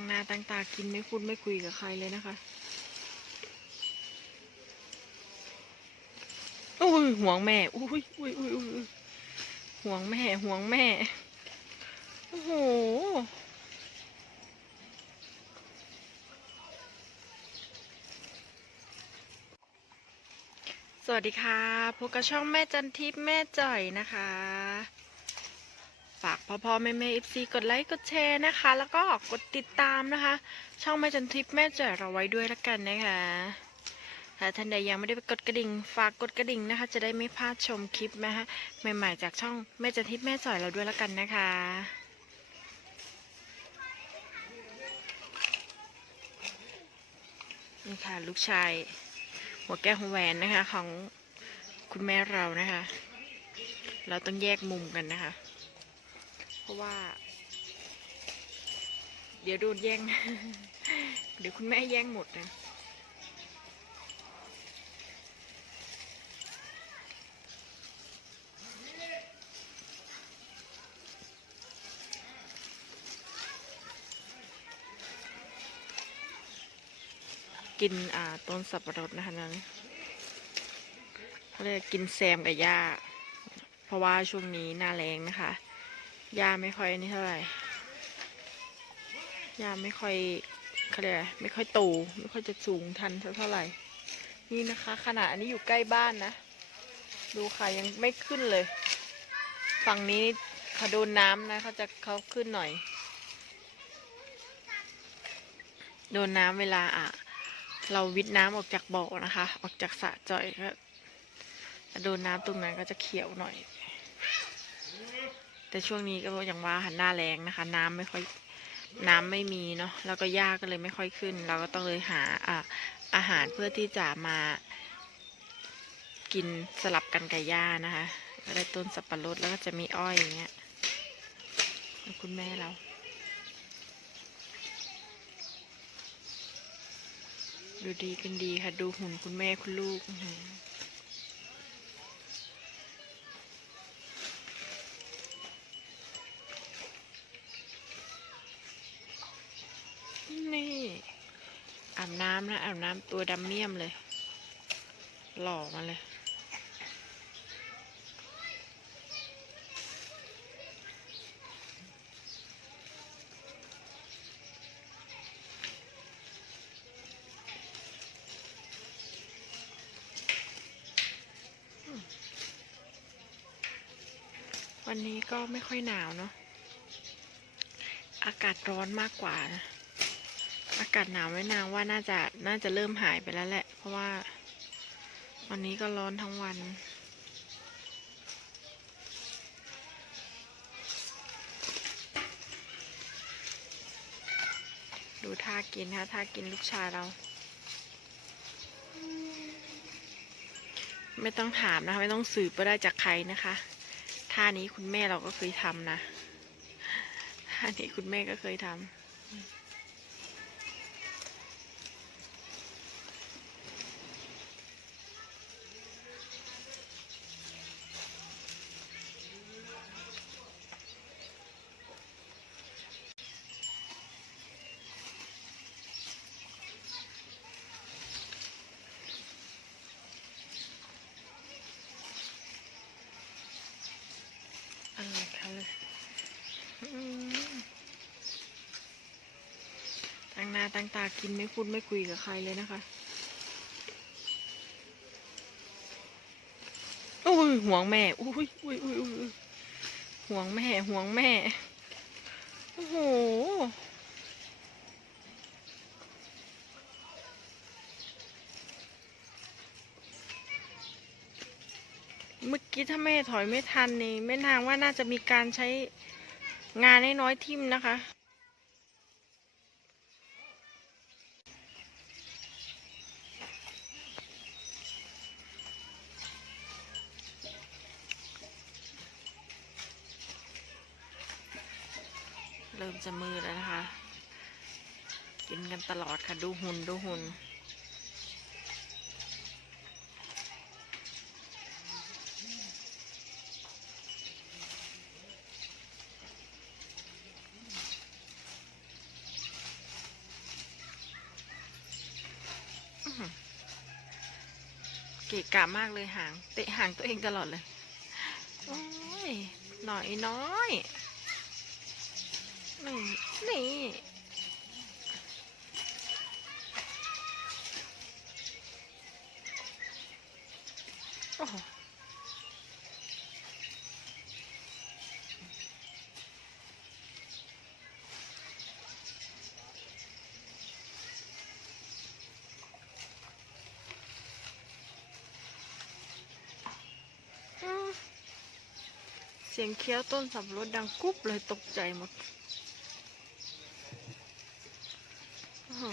ตั้งหน้าตั้งตากินไม่พูดไม่คุยกับใครเลยนะคะอุ้ยห่วงแม่อุ้ยอุ้ยอุ้ยอุ้ยอุ้ยห่วงแม่ห่วงแม่ โอ้โห สวัสดีค่ะพบกับช่องแม่จันทิพย์แม่จ่อยนะคะ ฝากพ่อพ่อแม่แม่เอฟซีกดไลค์กดแชร์นะคะ แล้วก็กดติดตามนะคะ ช่องแม่จันทิพย์แม่จ่อยเราไว้ด้วยละกันนะคะถ้าท่านใดยังไม่ได้ไปกดกระดิ่ง ฝากกดกระดิ่งนะคะ จะได้ไม่พลาดชมคลิปนะคะใหม่ๆจากช่องแม่จันทิพย์แม่จ่อยเราด้วยละกันนะคะนี่ค่ะลูกชาย หัวแก้วหัวแหวนนะคะของคุณแม่เรานะคะ เราต้องแยกมุมกันนะคะ ราะว่า เดี๋ยวโดนแย่ง เดี๋ยวคุณแม่แย่งหมดนะกินอ่าต้นสับปะรดนะคะนั้นเขาเรียกกินแซมกับหญ้า เพราะว่าช่วงนี้หน้าแรงนะคะ หญ้าไม่ค่อยนี่เท่าไหร่หญ้าไม่ค่อยเขาเรียกไม่ค่อยโตไม่ค่อยจะสูงทันเท่าไหร่ นี่นะคะขนาดอันนี้อยู่ใกล้บ้านนะ ดูค่ะยังไม่ขึ้นเลย ฝั่งนี้เขาโดนน้ำนะเขาจะเขาขึ้นหน่อย โดนน้ำเวลาอะ เราวิทน้ำออกจากบ่อนะคะ ออกจากสระจ่อยก็โดนน้ำตรงนั้นก็จะเขียวหน่อย แต่ช่วงนี้ก็อย่างว่าหันหน้าแรงนะคะ น้ำไม่ค่อยน้ำไม่มีเนาะแล้วก็หญ้าก็เลยไม่ค่อยขึ้น เราก็ต้องเลยหาอาหารเพื่อที่จะมา กินสลับกันกับหญ้านะคะก็ได้ต้นสับปะรดแล้วก็จะมีอ้อยอย่างเงี้ยคุณแม่เราดูดีกันดีค่ะ ดูหุ่นคุณแม่คุณลูกอื้อหือนี่อาบน้ำนะ อาบน้ำตัวดำเมี่ยมเลย หล่อมาเลย วันนี้ก็ไม่ค่อยหนาวเนาะ อากาศร้อนมากกว่านะ อากาศหนาวไม่นางว่าน่าจะน่าจะเริ่มหายไปแล้วแหละ เพราะว่า วันนี้ก็ร้อนทั้งวัน ดูท่ากินนะท่ากินลูกชายเรา ไม่ต้องถามนะคะไม่ต้องสืบก็ได้จากใครนะคะท่านี้คุณแม่เราก็เคยทำนะท่านี้คุณแม่ก็เคยทำ อะไรคะเลยอืมตั้งห นาตั้งตากินไม่พูดไม่คุยกับใครเลยนะคะ โอ้ยห่วงแม่อุ้ยอุ้ยอุ้ยอุ้ยอุ้ยห่วงแม่ห่วงแม่ โอ้โห เมื่อกี้ถ้าแม่ถอยไม่ทันนี่แม่นางว่าน่าจะมีการใช้งานให้น้อยทิมนะคะ ริ่มจะมืดแล้วนะคะ กินกันตลอดค่ะดูหุ่นดูหุ่นเกะกะมากเลยหาง เตะหางตัวเองตลอดเลย โอ้ย หน่อยน้อย นี่นี่โอ้โหเสียงเคี้ยวต้นสับรดดังกุ๊บเลยตกใจหมด โอ้โห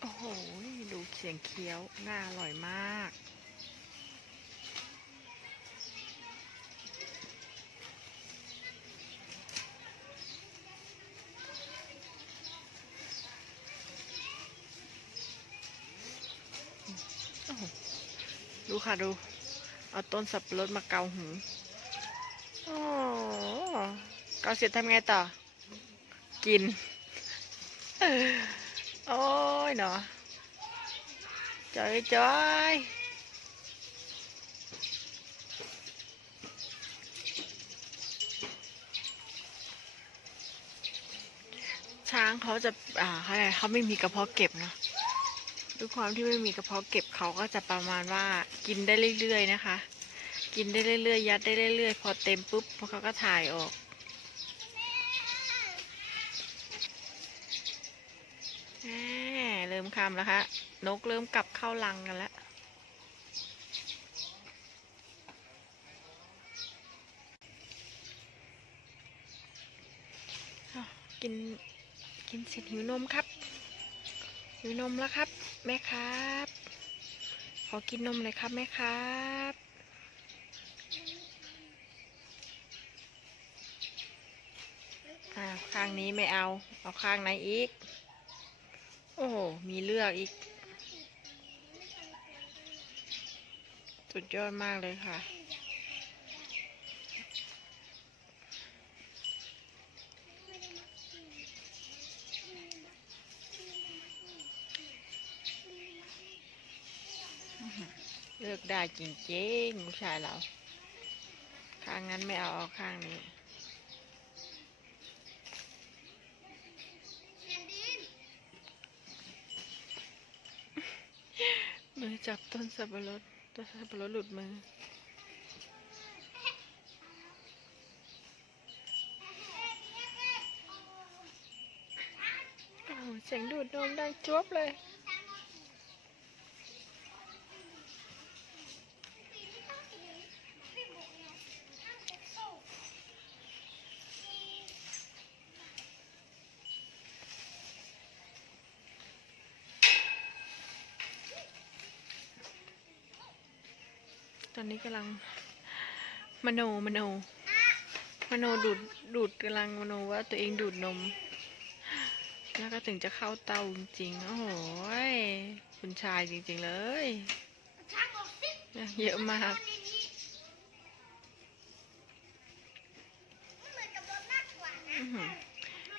โอ้โห ดูเสี ยงเคี้ยวน่าอร่อยมาก ดูค่ะดู เอาต้นสับปะรดมาเกาหูโอ้เกาเสร็จทำไงต่อ กิน โอ้ยเนาะ จอยจอยช้างเขาจะ อ่าเขาอะไรเขาไม่มีกระเพาะเก็บเนาะด้วยความที่ไม่มีกระเพาะเก็บเขาก็จะประมาณว่ากินได้เรื่อยๆนะคะ กินได้เรื่อยๆ ยัดได้เรื่อยๆ พอเต็มปุ๊บพอเขาก็ถ่ายออก แหมเริ่มคำแล้วคะนกเริ่มกลับเข้ารังกันแล้วกินกินเสร็จหิวนมครับ หิวนมแล้วครับ แม่ครับ ขอกินนมหน่อยครับแม่ครับอ่าข้างนี้ไม่เอา เอาข้างไหนอีก อ้โห มีเลือกอีก สุดยอดมากเลยค่ะ เลือกได้จริงๆผู้ชายเรา ข้างนั้นไม่เอาเอาข้างนี้ มือ จับต้นสับปะรด ต้นสับปะรดหลุดมือ โอ้เสียงดูดนมดังจวบเลย อนนี้กำลังมโนมโน มโนดูดดูดกำลังมโนว่าตัวเองดูดนม แล้วก็ถึงจะเข้าเตาจริงๆโอ้โหคุณชายจริงๆเลยเยอะมาก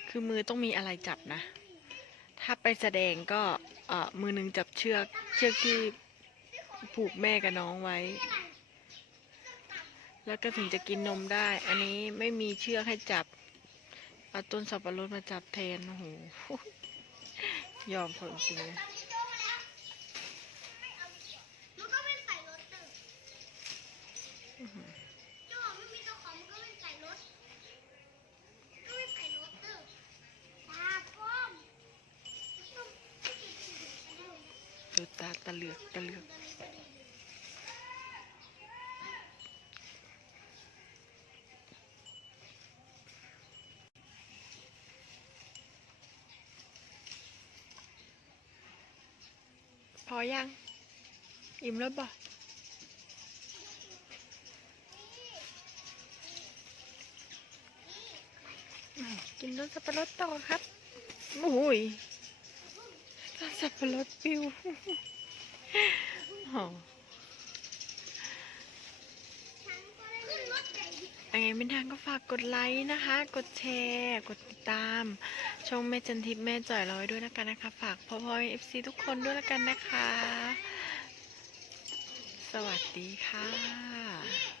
คือมือต้องมีอะไรจับนะ ถ้าไปแสดงก็เอ่อมือหนึ่งจับเชือกเชือกที่ผูกแม่กับน้องไว้ แล้วก็ถึงจะกินนมได้ อันนี้ไม่มีเชือกให้จับ เอาต้นสับปะรดมาจับแทน โอ้โห ยอมเขาจริงๆเลยมันก็ไม่ใส่รถตึกอื้อหือเจ้าของไม่มีเจ้าของมันก็ไม่ใส่รถก็ไม่ใส่รถตึกตาป้อมดูตาตะเหลือกตะเหลือก อยัง อิ่มแล้วบ่อืมกินกินต้นสับปะรดต่อครับโอ้ยต้นสับปะรดปิว โอ้ ฉันก็ได้ขึ้นรถใหญ่ ดิยังไงเป็นทางก็ฝากกดไลค์นะคะ กดแชร์ กดติดตาม ช่องแม่จันทิพย์แม่จ่อยเราไว้ด้วยนะกันนะคะ ฝากพ่อพ่อเอฟซีทุกคนด้วยละกันนะคะ สวัสดีค่ะ